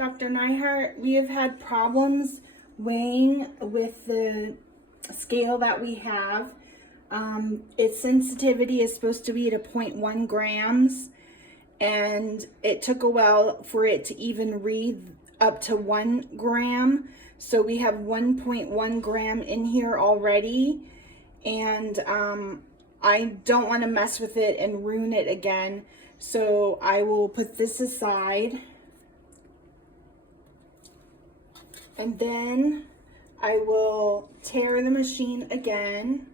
Dr. Neihart, we have had problems weighing with the scale that we have. Its sensitivity is supposed to be at a 0.1 grams, and it took a while for it to even read up to 1 gram. So we have 1.1 gram in here already, and I don't want to mess with it and ruin it again. So I will put this aside. And then I will tare the machine again,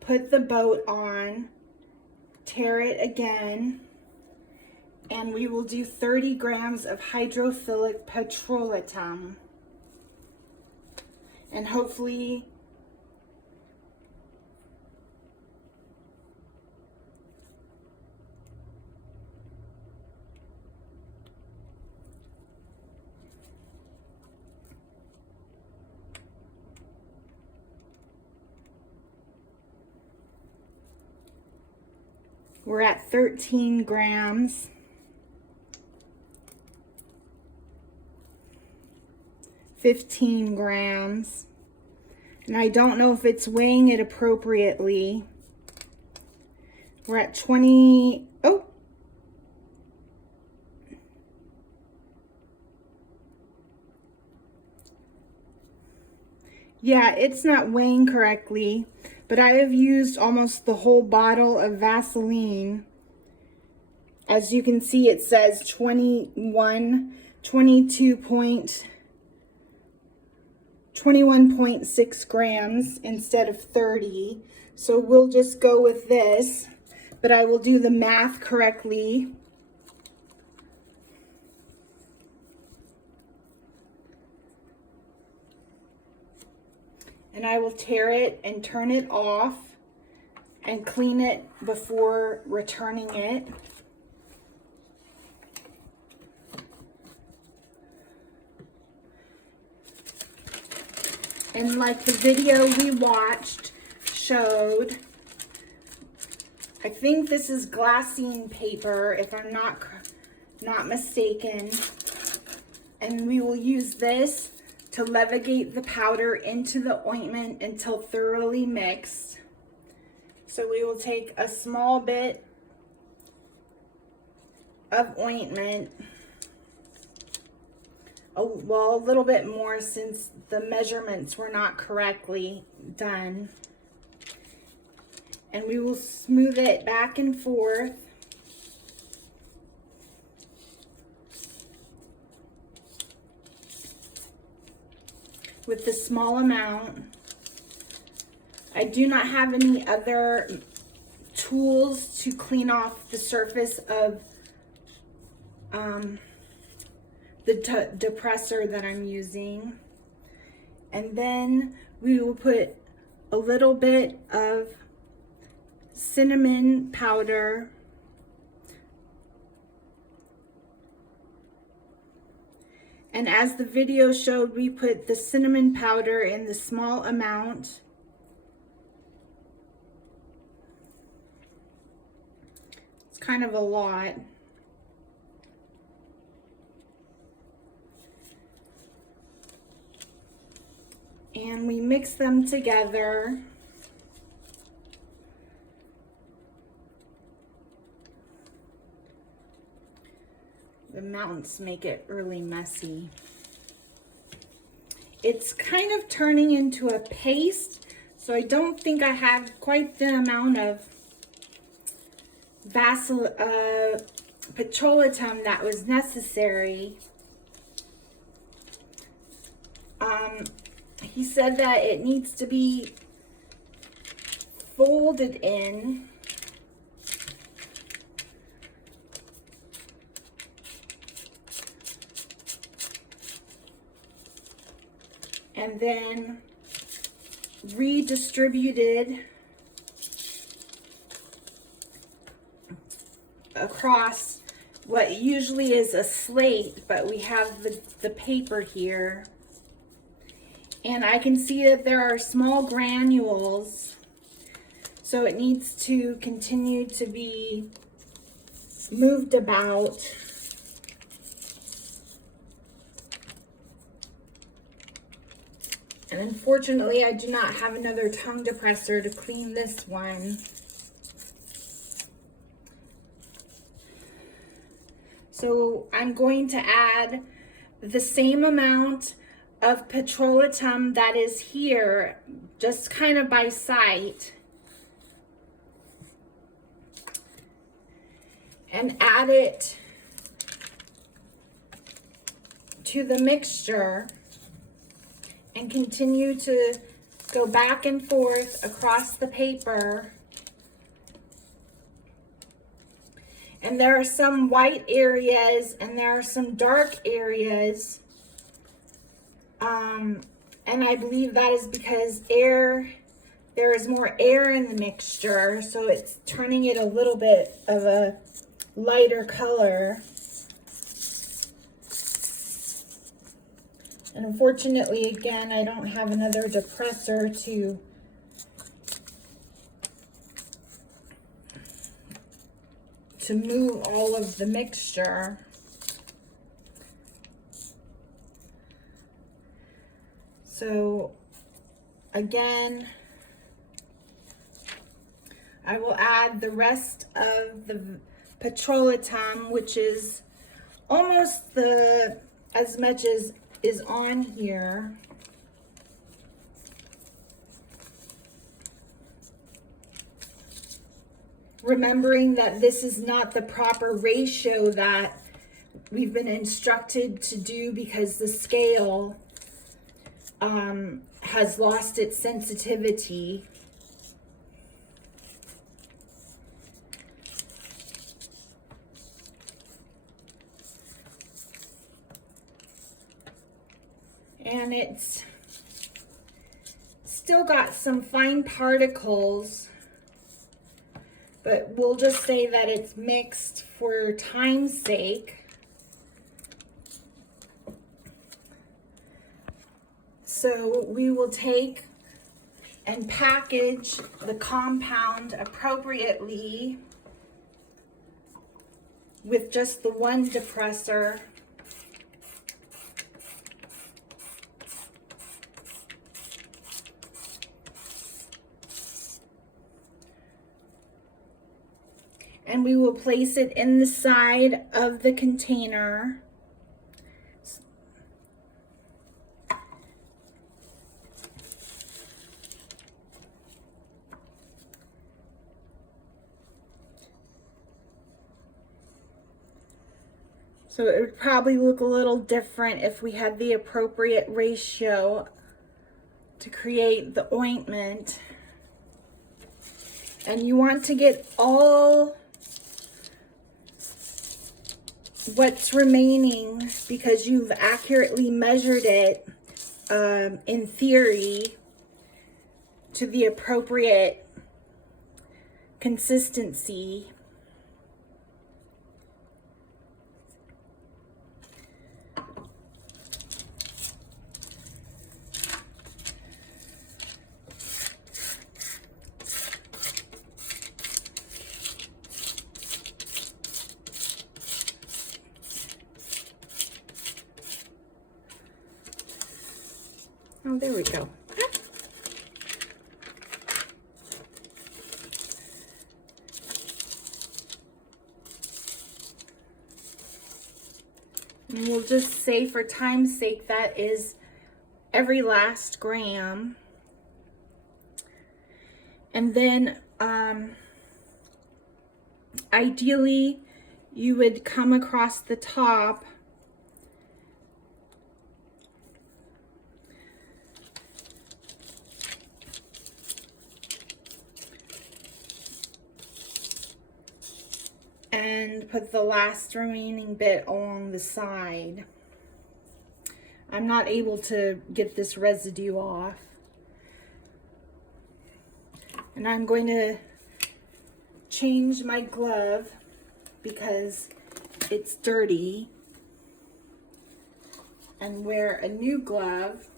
put the boat on, tare it again, and we will do 30 grams of hydrophilic petrolatum. And hopefully we're at 13 grams. 15 grams. And I don't know if it's weighing it appropriately. We're at 20. Oh. Yeah, it's not weighing correctly, but I have used almost the whole bottle of Vaseline. As you can see, it says 21.6 grams instead of 30. So we'll just go with this, but I will do the math correctly. And I will tare it and turn it off and clean it before returning it. And like the video we watched showed, I think this is glassine paper, if I'm not mistaken. And we will use this to levigate the powder into the ointment until thoroughly mixed. So we will take a small bit of ointment, a little bit more since the measurements were not correctly done. And we will smooth it back and forth. With the small amount. I do not have any other tools to clean off the surface of the depressor that I'm using. And then we will put a little bit of cinnamon powder, and as the video showed, we put the cinnamon powder in the small amount. It's kind of a lot. And we mix them together. The mountains make it really messy. It's kind of turning into a paste, so I don't think I have quite the amount of petrolatum that was necessary. He said that it needs to be folded in. And then redistributed across what usually is a slate, but we have the paper here. And I can see that there are small granules, so it needs to continue to be moved about. And unfortunately, I do not have another tongue depressor to clean this one. So I'm going to add the same amount of petrolatum that is here, just kind of by sight, and add it to the mixture and continue to go back and forth across the paper. And there are some white areas and there are some dark areas. And I believe that is because there is more air in the mixture, so it's turning it a little bit of a lighter color. And unfortunately, again, I don't have another depressor to move all of the mixture. So again, I will add the rest of the petrolatum, which is almost as much as is on here. Remembering that this is not the proper ratio that we've been instructed to do because the scale has lost its sensitivity. And it's still got some fine particles, but we'll just say that it's mixed for time's sake. So we will take and package the compound appropriately with just the one depressor. And we will place it in the side of the container. So it would probably look a little different if we had the appropriate ratio to create the ointment. And you want to get all what's remaining because you've accurately measured it in theory to the appropriate consistency. Oh, there we go. And we'll just say for time's sake that is every last gram. And then ideally you would come across the top and put the last remaining bit along the side. I'm not able to get this residue off. And I'm going to change my glove because it's dirty and wear a new glove.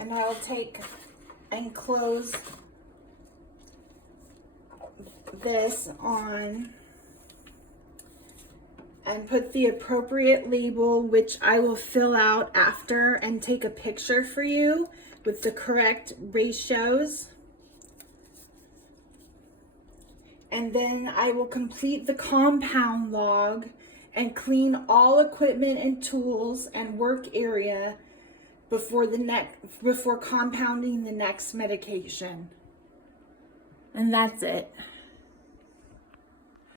And I'll take and close this on and put the appropriate label, which I will fill out after and take a picture for you with the correct ratios. And then I will complete the compound log and clean all equipment and tools and work area before compounding the next medication. And that's it.